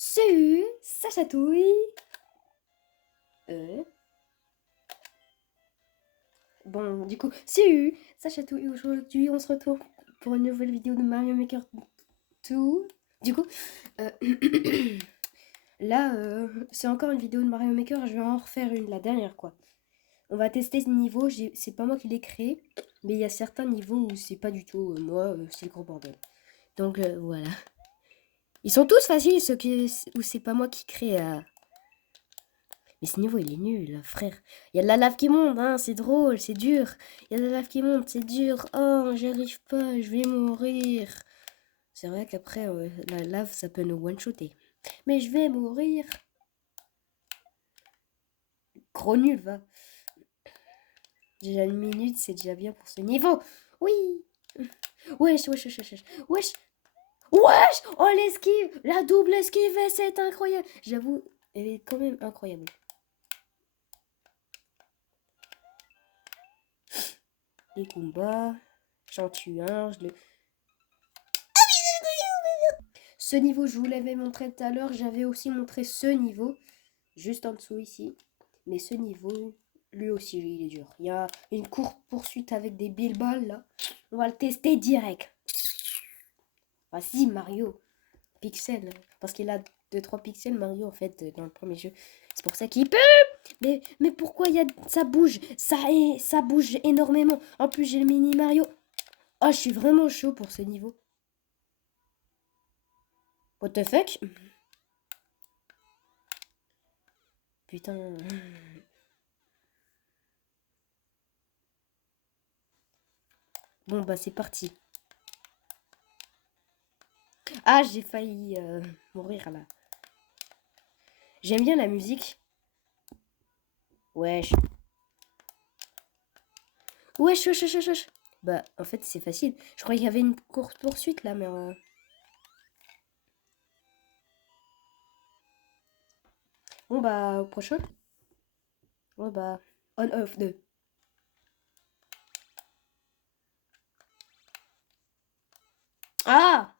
Salut, ça chatouille. Euh. Bon, du coup, salut, ça chatouille. Aujourd'hui, on se retrouve pour une nouvelle vidéo de Mario Maker 2. Du coup, euh, là, c'est encore une vidéo de Mario Maker. Je vais en refaire une, la dernière, quoi. On va tester ce niveau. C'est pas moi qui l'ai créé, mais il y a certains niveaux où c'est pas du tout moi, c'est le gros bordel. Donc voilà. Ils sont tous faciles, où c'est pas moi qui crée. Mais ce niveau, il est nul, frère. Il y a de la lave qui monte, hein, c'est drôle, c'est dur. Il y a de la lave qui monte, c'est dur. Oh, j'y arrive pas, je vais mourir. C'est vrai qu'après, la lave, ça peut nous one-shotter. Mais je vais mourir. Gros nul, va. Déjà une minute, c'est déjà bien pour ce niveau. Oui. Wesh, wesh, wesh, wesh, wesh. Wesh. Wesh. Oh, l'esquive. La double esquive, c'est incroyable. J'avoue, elle est quand même incroyable. Les combats. J'en tue un, je le... Ce niveau, je vous l'avais montré tout à l'heure. J'avais aussi montré ce niveau, juste en dessous ici. Mais ce niveau, lui aussi, il est dur. Il y a une courte poursuite avec des billes-balles, là. On va le tester direct. Vas-y, Mario. Pixel. Parce qu'il a 2-3 pixels, Mario, en fait, dans le premier jeu. C'est pour ça qu'il peut. Mais pourquoi ça bouge? Ça bouge énormément. En plus, j'ai le mini Mario. Oh, je suis vraiment chaud pour ce niveau. What the fuck? Putain. Bon, bah, c'est parti. Ah, j'ai failli mourir, là. J'aime bien la musique. Wesh. Wesh, wesh, wesh, wesh. Bah, en fait, c'est facile. Je croyais qu'il y avait une courte poursuite, là, mais... Bon, bah, au prochain. Ouais, bah, on-off 2. Ah!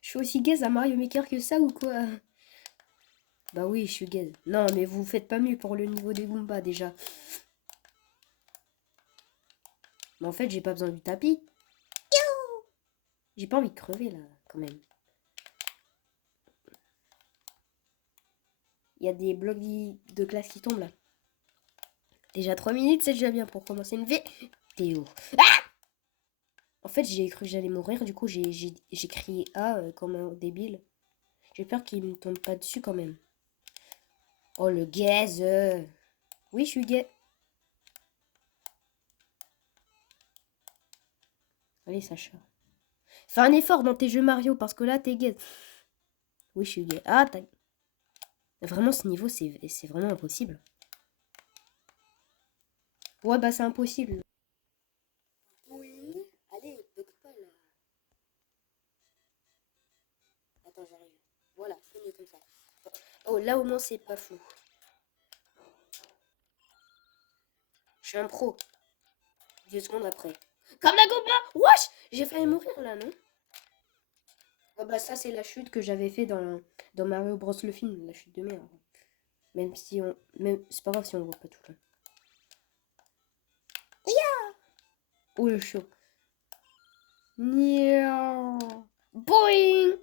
Je suis aussi gaze à Mario Maker que ça, ou quoi? Bah oui, je suis gaze. Non, mais vous faites pas mieux pour le niveau des Goombas, déjà. Mais en fait, j'ai pas besoin du tapis. J'ai pas envie de crever, là, quand même. Il y a des blocs de glace qui tombent, là. Déjà 3 minutes, c'est déjà bien pour commencer une vidéo. Ah! En fait, j'ai cru que j'allais mourir, du coup, j'ai crié A comme un débile. J'ai peur qu'il me tombe pas dessus quand même. Oh, le gaze. Oui, je suis gay. Allez, Sacha. Fais un effort dans tes jeux Mario, parce que là, t'es gay. Oui, je suis gay. Ah, t'as... Vraiment, ce niveau, c'est vraiment impossible. Ouais, bah, c'est impossible. Oui. Allez, bloque pas, là. Attends, j'arrive. Voilà, c'est mieux comme ça. Oh, là, au moins, c'est pas flou. Je suis un pro. 2 secondes après. Comme la Goomba. Wesh! J'ai failli mourir, là, non? Oh, bah, ça, c'est la chute que j'avais fait dans Mario Bros. Le film. La chute de merde. Même si on... Même... C'est pas grave si on voit pas tout, là. Oh, le chaud. Nia. Boing!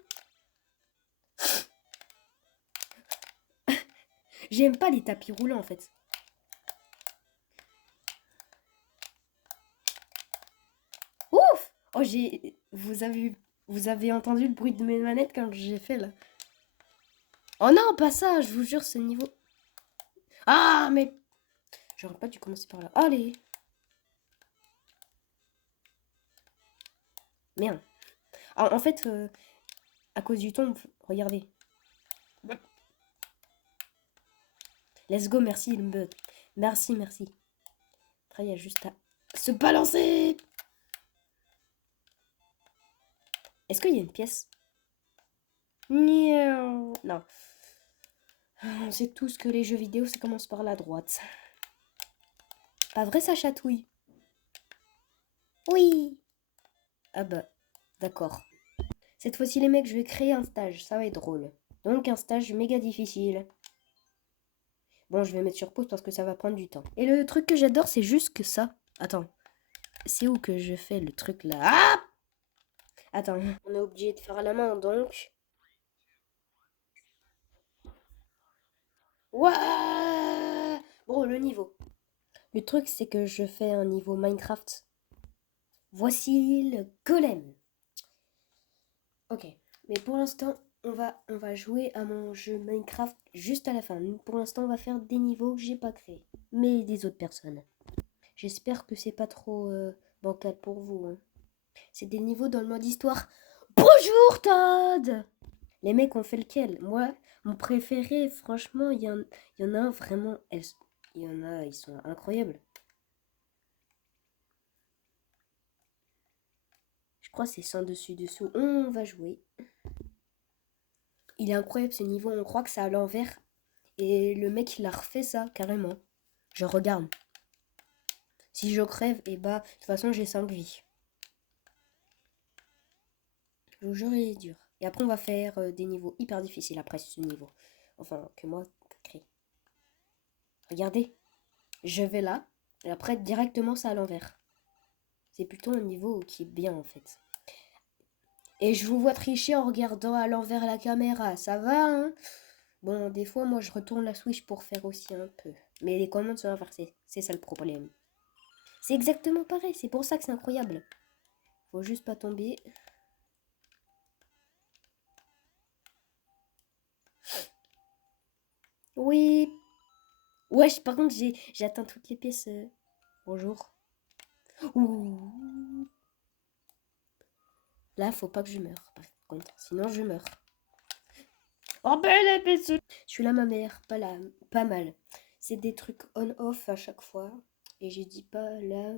J'aime pas les tapis roulants, en fait. Ouf! Oh, j'ai... Vous avez entendu le bruit de mes manettes quand j'ai fait, là? Oh non, pas ça, je vous jure, ce niveau... Ah, mais... J'aurais pas dû commencer par là. Allez! Merde. Ah, en fait, à cause du ton, regardez. Let's go, merci, le bug. Merci, merci. Après, il y a juste à se balancer. Est-ce qu'il y a une pièce? Non. On sait tous que les jeux vidéo, ça commence par la droite. Pas vrai, ça chatouille? Oui. Ah bah, d'accord. Cette fois-ci, les mecs, je vais créer un stage. Ça va être drôle. Donc un stage méga difficile. Bon, je vais mettre sur pause parce que ça va prendre du temps. Et le truc que j'adore, c'est juste que ça. Attends. C'est où que je fais le truc là? Ah! Attends. On est obligé de faire à la main, donc. Ouah! Bon, le niveau. Le truc, c'est que je fais un niveau Minecraft. Voici le golem. Ok. Mais pour l'instant, on va jouer à mon jeu Minecraft juste à la fin. Pour l'instant, on va faire des niveaux que j'ai pas créés. Mais des autres personnes. J'espère que c'est pas trop bancal pour vous. Hein. C'est des niveaux dans le mode histoire. Bonjour Todd! Les mecs ont fait lequel? Moi, mon préféré, franchement, il y en a un vraiment. Il y en a, ils sont incroyables. Je crois que c'est sans dessus dessous. On va jouer. Il est incroyable ce niveau, on croit que c'est à l'envers. Et le mec, il a refait ça, carrément. Je regarde. Si je crève, et bah, de toute façon, j'ai 5 vies. Je vous jure, il est dur. Et après, on va faire des niveaux hyper difficiles après ce niveau. Enfin, que moi, crée. Regardez. Je vais là. Et après, directement, c'est à l'envers. C'est plutôt un niveau qui est bien, en fait. Et je vous vois tricher en regardant à l'envers la caméra. Ça va, hein? Bon, des fois, moi, je retourne la Switch pour faire aussi un peu. Mais les commandes sont inversées. C'est ça le problème. C'est exactement pareil. C'est pour ça que c'est incroyable. Faut juste pas tomber. Oui. Wesh, par contre, j'ai atteint toutes les pièces. Bonjour. Ouh. Là, faut pas que je meure, par contre. Sinon, je meurs. Oh, belle épaisse. Celui-là, ma mère, pas mal. C'est des trucs on-off à chaque fois. Et j'ai dit pas là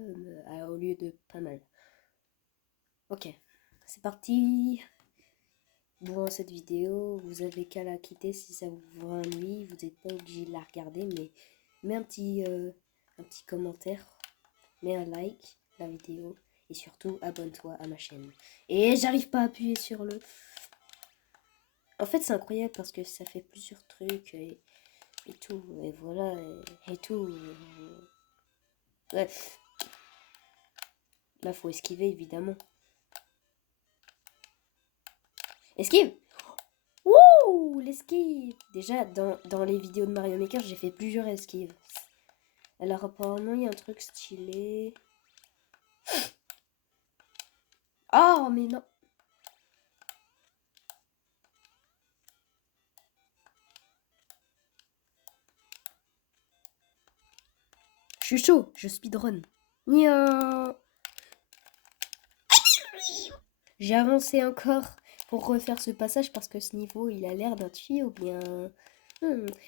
au lieu de pas mal. Ok, c'est parti. Bon, cette vidéo, vous avez qu'à la quitter si ça vous ennuie. Vous n'êtes pas obligé de la regarder, mais mets un petit commentaire, mets un like la vidéo et surtout abonne-toi à ma chaîne. Et j'arrive pas à appuyer sur le. En fait, c'est incroyable parce que ça fait plusieurs trucs et tout, et voilà, et tout. Bref, là, faut esquiver évidemment. Esquive! Ouh, l'esquive! Déjà, dans les vidéos de Mario Maker, j'ai fait plusieurs esquives. Alors, apparemment, il y a un truc stylé. Oh, mais non! Je suis chaud, je speedrun. Nia. J'ai avancé encore pour refaire ce passage parce que ce niveau, il a l'air d'un tuyau bien.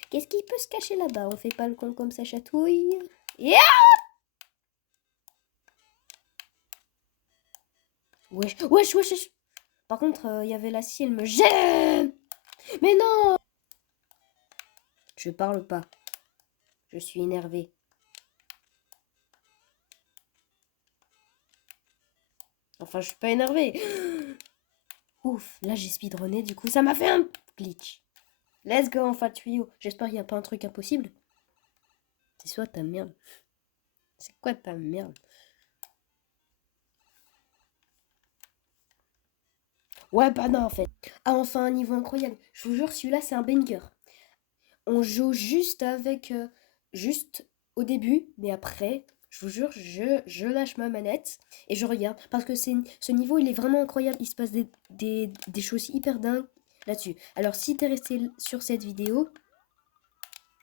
Qu'est-ce qui peut se cacher là-bas? On fait pas le con comme ça chatouille. Yeah. Wesh, wesh, wesh, wesh. Par contre, il y avait la scie, elle me gêne. Mais non! Je parle pas. Je suis énervé. Enfin, je suis pas énervé. Ouf, là j'ai speedrunné, du coup ça m'a fait un glitch. Let's go, enfin tuyau. J'espère qu'il n'y a pas un truc impossible. C'est soit ta merde. C'est quoi ta merde? Ouais, bah non en fait. Ah, enfin un niveau incroyable. Je vous jure, celui-là c'est un banger. On joue juste avec. Juste au début, mais après, je vous jure, je lâche ma manette et je regarde. Parce que ce niveau, il est vraiment incroyable. Il se passe des choses hyper dingues là-dessus. Alors, si t'es resté sur cette vidéo,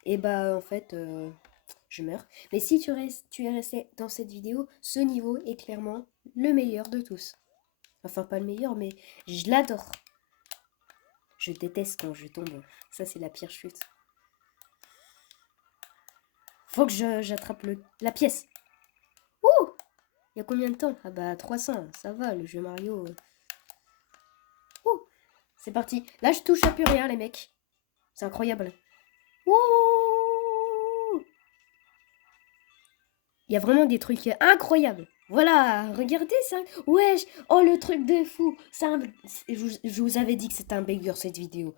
et bah en fait, je meurs. Mais si tu es resté dans cette vidéo, ce niveau est clairement le meilleur de tous. Enfin, pas le meilleur, mais je l'adore. Je déteste quand je tombe. Ça, c'est la pire chute. Faut que j'attrape la pièce. Ouh! Il y a combien de temps? Ah bah 300, ça va, le jeu Mario. Ouh! C'est parti. Là, je touche à plus rien, les mecs. C'est incroyable. Ouh! Il y a vraiment des trucs incroyables. Voilà, regardez ça. Wesh! Oh, le truc de fou. Je vous avais dit que c'était un banger, cette vidéo.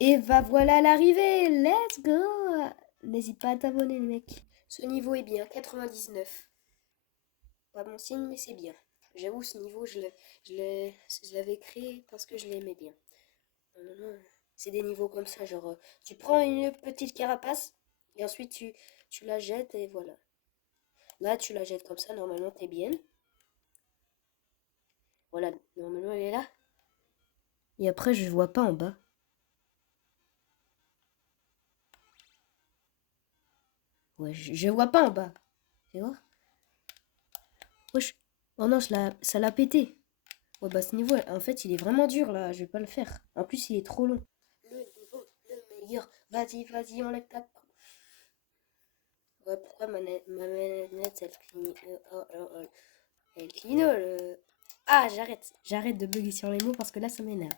Et va voilà l'arrivée. Let's go. N'hésite pas à t'abonner, les mecs. Ce niveau est bien, 99. Pas mon signe, mais c'est bien. J'avoue, ce niveau, je l'avais créé parce que je l'aimais bien. Non, non, non. C'est des niveaux comme ça, genre, tu prends une petite carapace et ensuite tu la jettes et voilà. Là, tu la jettes comme ça, normalement, t'es bien. Voilà, normalement, elle est là. Et après, je vois pas en bas. Ouais, je vois pas en bas. Tu vois? Wesh. Oh non, ça l'a pété. Ouais, bah ce niveau, en fait, il est vraiment dur là. Je vais pas le faire. En plus, il est trop long. Le niveau, le meilleur. Vas-y, vas-y, on l'attaque. Ouais, pourquoi ma manette, elle cligne elle clignole Ah, j'arrête. J'arrête de bugger sur les mots parce que là, ça m'énerve.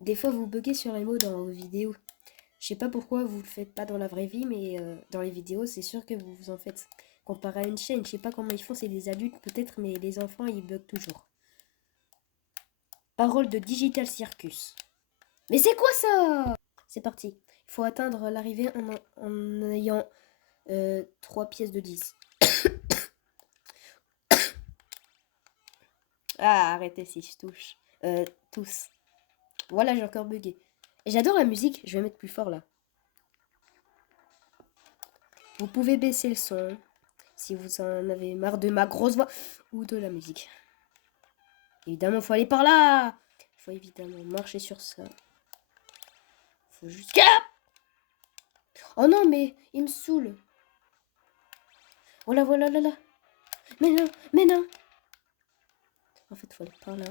Des fois, vous buguez sur les mots dans vos vidéos. Je sais pas pourquoi vous le faites pas dans la vraie vie, mais dans les vidéos, c'est sûr que vous vous en faites. Comparé à une chaîne, je sais pas comment ils font, c'est des adultes peut-être, mais les enfants, ils bug toujours. Parole de Digital Circus. Mais c'est quoi ça? C'est parti. Il faut atteindre l'arrivée en ayant 3 pièces de 10. Ah, arrêtez si je touche. Tous. Voilà, j'ai encore bugué. Et j'adore la musique, je vais mettre plus fort là. Vous pouvez baisser le son si vous en avez marre de ma grosse voix ou de la musique. Évidemment, faut aller par là. Faut évidemment marcher sur ça. Faut juste... Oh non, mais il me saoule. Voilà, voilà, là, là. Mais non, mais non. En fait, faut aller par là.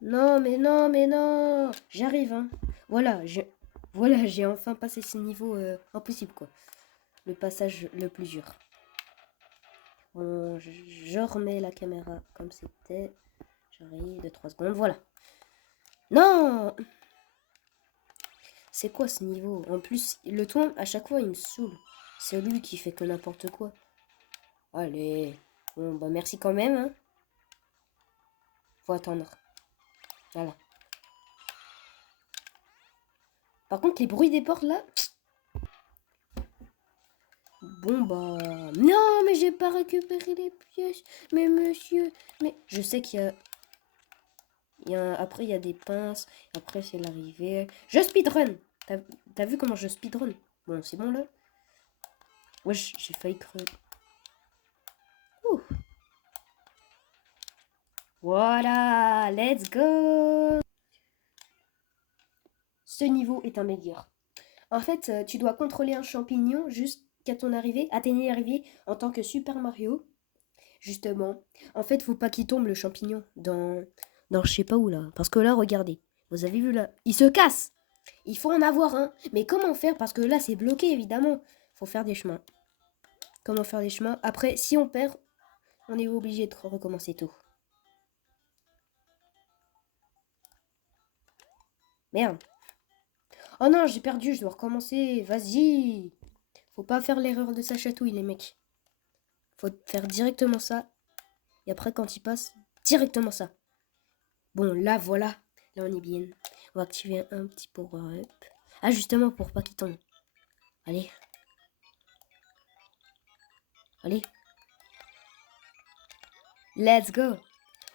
Non, mais non, mais non. J'arrive, hein. Voilà, j'ai enfin passé ce niveau impossible, quoi. Le passage le plus dur. Bon, je remets la caméra comme c'était. J'arrive de 3 secondes, voilà. Non! C'est quoi ce niveau? En plus, le ton, à chaque fois, il me saoule. C'est lui qui fait que n'importe quoi. Allez. Bon, bah merci quand même, hein. Faut attendre. Voilà. Par contre, les bruits des portes, là... Bon, bah... Non, mais j'ai pas récupéré les pièces. Mais monsieur... Mais je sais qu'il y a... Après, il y a des pinces. Après, c'est l'arrivée. Je speedrun. T'as vu comment je speedrun? Bon, c'est bon, là. Ouais, j'ai failli crever. Ouh. Voilà, let's go. Ce niveau est un meilleur. En fait, tu dois contrôler un champignon jusqu'à ton arrivée, atteindre l'arrivée en tant que Super Mario. Justement. En fait, faut pas qu'il tombe le champignon dans je sais pas où là. Parce que là, regardez. Vous avez vu là? Il se casse. Il faut en avoir un. Mais comment faire? Parce que là, c'est bloqué évidemment. Faut faire des chemins. Comment faire des chemins? Après, si on perd, on est obligé de recommencer tout. Merde. Oh non, j'ai perdu, je dois recommencer. Vas-y. Faut pas faire l'erreur de sa chatouille, les mecs. Faut faire directement ça. Et après, quand il passe, directement ça. Bon, là, voilà. Là, on est bien. On va activer un petit power-up. Ah, justement, pour pas qu'il tombe. Allez. Allez. Let's go.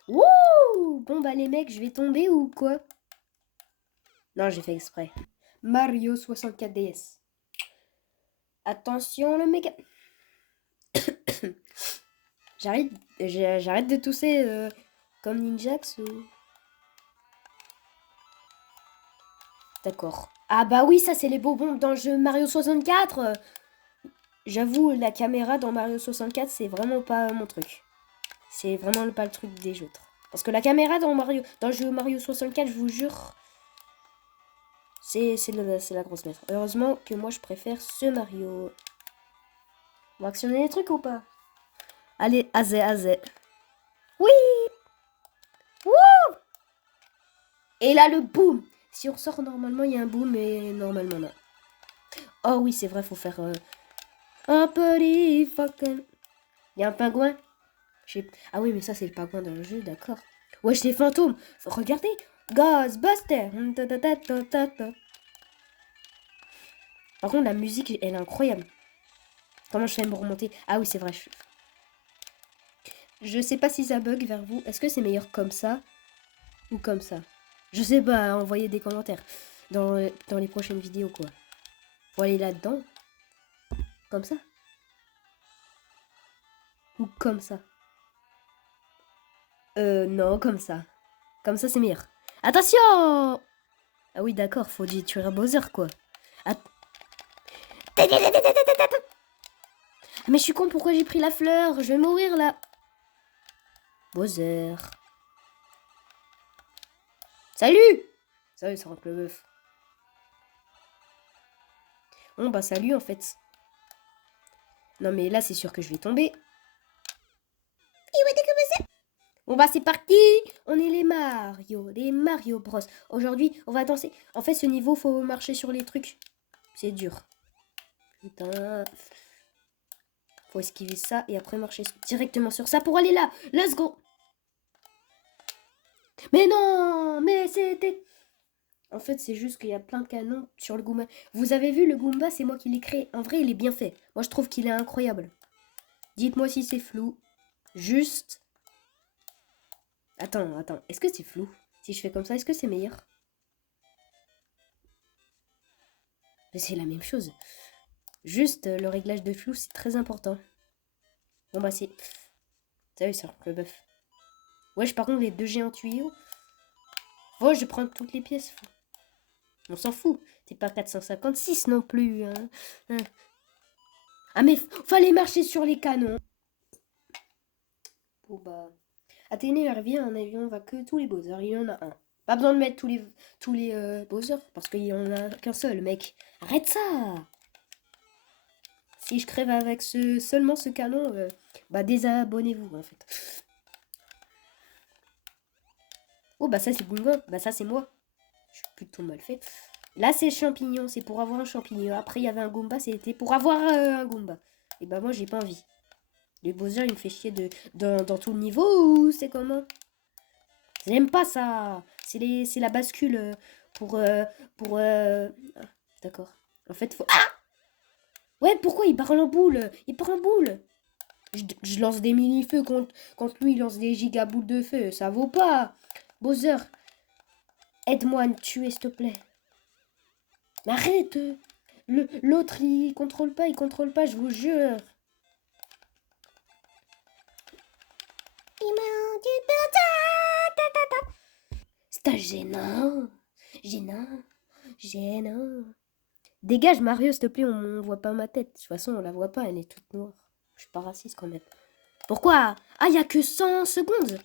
Wouh! Bon, bah, les mecs, je vais tomber ou quoi? Non, j'ai fait exprès. Mario 64 DS. Attention, le méga... J'arrête de tousser comme Ninjax ou... D'accord. Ah bah oui, ça c'est les bonbons dans le jeu Mario 64. J'avoue, la caméra dans Mario 64, c'est vraiment pas mon truc. C'est vraiment pas le truc des autres. Parce que la caméra dans le jeu Mario 64, je vous jure, c'est la grosse merde. Heureusement que moi je préfère ce Mario. On va actionner les trucs ou pas? Allez, azé, azé. Oui! Wouh! Et là, le boom! Si on ressort normalement, il y a un boom, mais normalement non. Oh oui, c'est vrai, faut faire un petit fucking... Il y a un pingouin? Ah oui, mais ça, c'est le pingouin dans le jeu, d'accord. Wesh, les fantômes. Regardez. Ghostbuster. Par contre, la musique, elle est incroyable. Comment je fais me remonter? Ah oui, c'est vrai. Je sais pas si ça bug vers vous. Est-ce que c'est meilleur comme ça ou comme ça? Je sais pas, envoyez des commentaires dans les prochaines vidéos, quoi. Faut aller là-dedans. Comme ça. Ou comme ça. Non, comme ça. Comme ça, c'est meilleur. Attention! Ah oui, d'accord, faut tuer Bowser, quoi. Mais je suis con, pourquoi j'ai pris la fleur? Je vais mourir, là. Bowser. Salut! Salut, ça rentre le bœuf. Bon, bah, salut, en fait. Non, mais là, c'est sûr que je vais tomber. Bon, bah, c'est parti! On est les Mario Bros. Aujourd'hui, on va danser. En fait, ce niveau, faut marcher sur les trucs. C'est dur. Putain. Faut esquiver ça et après marcher directement sur ça pour aller là. Let's go! Mais non! Mais c'était... En fait, c'est juste qu'il y a plein de canons sur le Goomba. Vous avez vu le Goomba, c'est moi qui l'ai créé. En vrai, il est bien fait. Moi, je trouve qu'il est incroyable. Dites-moi si c'est flou. Juste... Attends. Est-ce que c'est flou? Si je fais comme ça, est-ce que c'est meilleur? Mais c'est la même chose. Juste, le réglage de flou, c'est très important. Bon, bah, c'est... Ça y est, ça le bœuf. Wesh, par contre, les deux géants tuyaux... Oh, je prends toutes les pièces. On s'en fout. C'est pas 456 non plus. Hein. Ah, mais fallait marcher sur les canons. Bon, bah... Athénée revient un avion, va que tous les Bowser. Il y en a un. Pas besoin de mettre tous les Bowser, parce qu'il y en a qu'un seul, mec. Arrête ça! Si je crève avec seulement ce canon, bah désabonnez-vous, en fait. Oh, bah ça, c'est Goomba. Bah ça, c'est moi. Je suis plutôt mal fait. Là, c'est champignon. C'est pour avoir un champignon. Après, il y avait un Goomba. C'était pour avoir un Goomba. Et bah moi, j'ai pas envie. Le Bowser, il me fait chier dans tout le niveau ou c'est comment? J'aime pas ça. C'est la bascule pour... ah, d'accord. En fait, faut... Ah! Ouais, pourquoi il parle en boule? Il part en boule. Je lance des mini-feux quand lui, il lance des gigaboules de feu. Ça vaut pas. Bowser, aide-moi à me tuer, s'il te plaît. Mais arrête. L'autre, il contrôle pas, je vous jure. C'est gênant. Gênant. Dégage, Mario, s'il te plaît, on voit pas ma tête. De toute façon, on la voit pas, elle est toute noire. Je suis pas raciste quand même. Pourquoi? Ah, il y a que 100 secondes.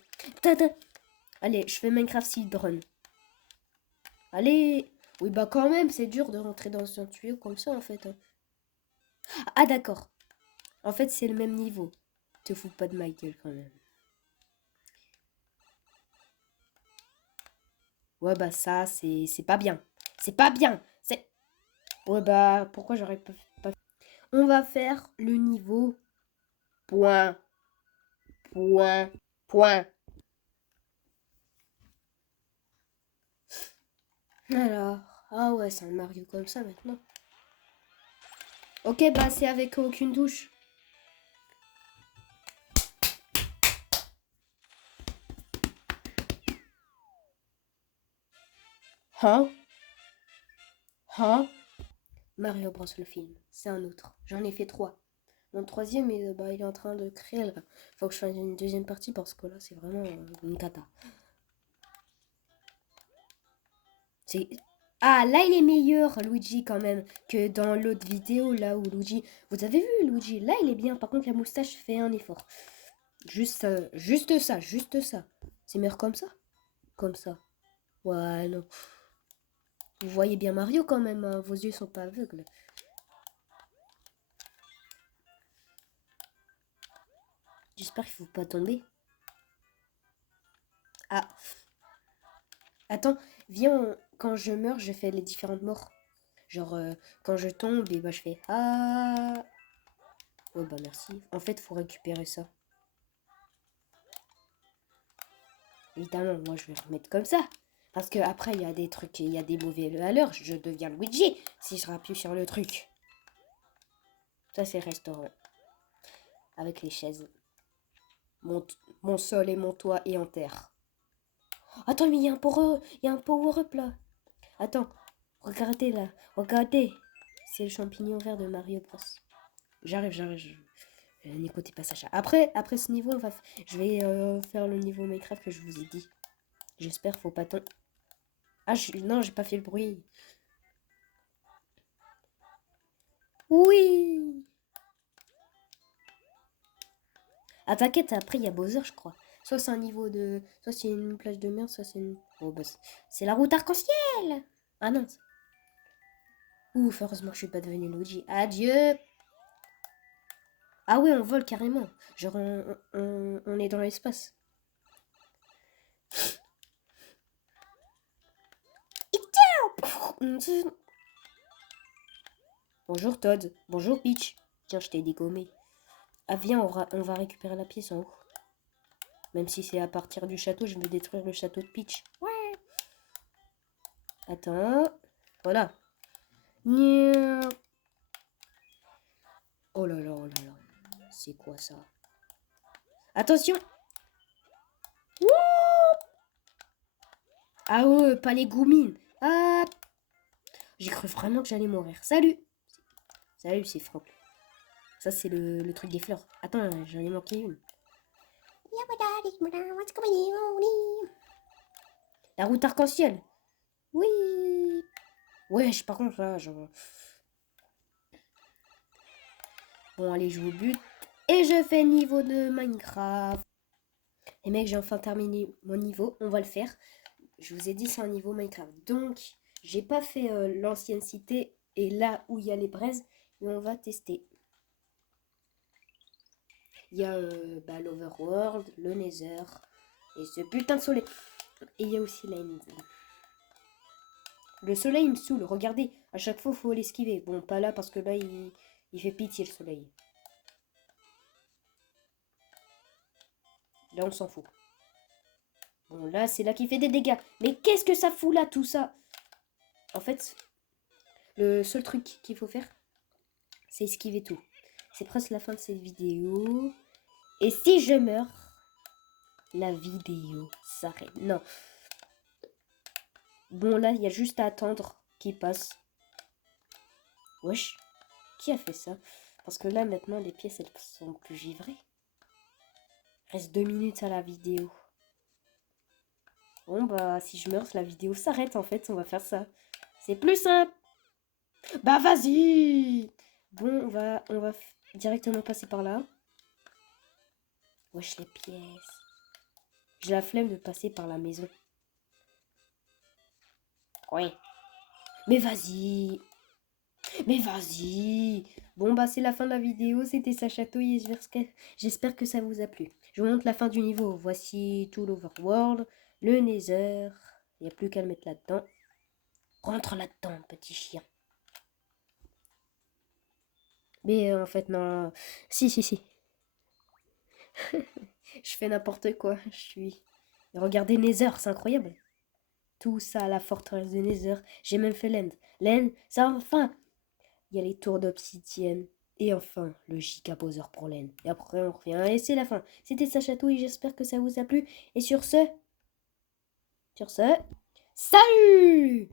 Allez, je fais Minecraft Speedrun. Allez. Oui, bah quand même, c'est dur de rentrer dans un tuyau comme ça, en fait. Hein. Ah, d'accord. En fait, c'est le même niveau. Te fous pas de ma gueule, quand même. Ouais, bah ça, c'est pas bien. C'est pas bien. C'est... Ouais, bah, pourquoi j'aurais pas... On va faire le niveau... Point. Alors... Ah ouais, c'est un Mario comme ça, maintenant. Ok, bah c'est avec aucune touche. Hein? Mario Bros le film, c'est un autre. J'en ai fait 3. Mon troisième, il est en train de créer là. Faut que je fasse une deuxième partie parce que là, c'est vraiment une cata. Ah, là, il est meilleur, Luigi, quand même, que dans l'autre vidéo, là où Luigi... Vous avez vu, Luigi? Là, il est bien. Par contre, la moustache fait un effort. Juste ça. C'est meilleur comme ça? Comme ça. Ouais, non. Vous voyez bien Mario, quand même. Hein. Vos yeux sont pas aveugles. J'espère qu'il ne faut pas tomber. Ah. Attends, viens, quand je meurs, je fais les différentes morts. Genre, quand je tombe, et bah, je fais Ah. Ouais, bah, merci. En fait, faut récupérer ça. Évidemment, moi je vais remettre comme ça. Parce que après il y a des trucs, il y a des mauvais valeurs. Je deviens Luigi si je rappuie sur le truc. Ça c'est le restaurant. Avec les chaises. Mon sol et mon toit est en terre. Attends, mais il y a un power-up là. Attends, regardez là. Regardez. C'est le champignon vert de Mario Bros. J'arrive. N'écoutez pas Sacha. Après ce niveau, je vais faire le niveau Minecraft que je vous ai dit. J'espère, faut pas tomber. Ah, non, j'ai pas fait le bruit. Oui. Ah, t'inquiète, après, il y a Bowser, je crois. Soit c'est un niveau de... Soit c'est une plage de mer, soit c'est une... Oh, bah, c'est la route arc-en-ciel. Ah non. Ouf, heureusement que je suis pas devenu Luigi. Adieu. Ah ouais, on vole carrément. Genre, on est dans l'espace. Bonjour Todd. Bonjour Peach. Tiens, je t'ai dégommé. Ah viens, on va récupérer la pièce en haut. Même si c'est à partir du château, je vais détruire le château de Peach. Ouais. Attends. Voilà. Oh là là, oh là là. C'est quoi ça? Attention. Wouh. Ah ouais, pas les goumines. Ah. J'ai cru vraiment que j'allais mourir. Salut. Salut, c'est Franck. Ça, c'est le truc des fleurs. Attends, j'en ai manqué une. La route arc-en-ciel. Oui. Wesh, par contre, là, genre... Bon, allez, je vous bute. Et je fais niveau de Minecraft. Les mecs, j'ai enfin terminé mon niveau. On va le faire. Je vous ai dit, c'est un niveau Minecraft. Donc, j'ai pas fait l'ancienne cité et là où il y a les braises. Mais on va tester. Il y a l'Overworld, le Nether et ce putain de soleil. Et il y a aussi la End. Le soleil me saoule, regardez, à chaque fois il faut l'esquiver. Bon, pas là parce que là il fait pitié le soleil. Là on s'en fout. Bon, là c'est là qu'il fait des dégâts. Mais qu'est-ce que ça fout là tout ça? En fait, le seul truc qu'il faut faire, c'est esquiver tout. C'est presque la fin de cette vidéo. Et si je meurs, la vidéo s'arrête. Non. Bon, là, il y a juste à attendre qu'il passe. Wesh. Qui a fait ça? Parce que là, maintenant, les pièces, elles sont plus givrées. Reste 2 minutes à la vidéo. Bon, bah, si je meurs, la vidéo s'arrête, en fait. On va faire ça. C'est plus simple. Bah, vas-y. Bon, on va directement passer par là. Wesh, les pièces. J'ai la flemme de passer par la maison. Ouais. Mais vas-y. Mais vas-y. Bon bah c'est la fin de la vidéo, c'était Sacha Toy et j'espère que ça vous a plu. Je vous montre la fin du niveau. Voici tout l'Overworld, le Nether. Il n'y a plus qu'à le mettre là-dedans. Rentre là-dedans, petit chien. Mais en fait non. Si. Je fais n'importe quoi. Je suis... Regardez Nether, c'est incroyable. Tout ça à la forteresse de Nether. J'ai même fait l'end. L'end, ça enfin. Il y a les tours d'obsidienne. Et enfin, le giga Bowser pour laine. Et après, on revient. Et c'est la fin. C'était Sacha Touille. J'espère que ça vous a plu. Et sur ce, salut!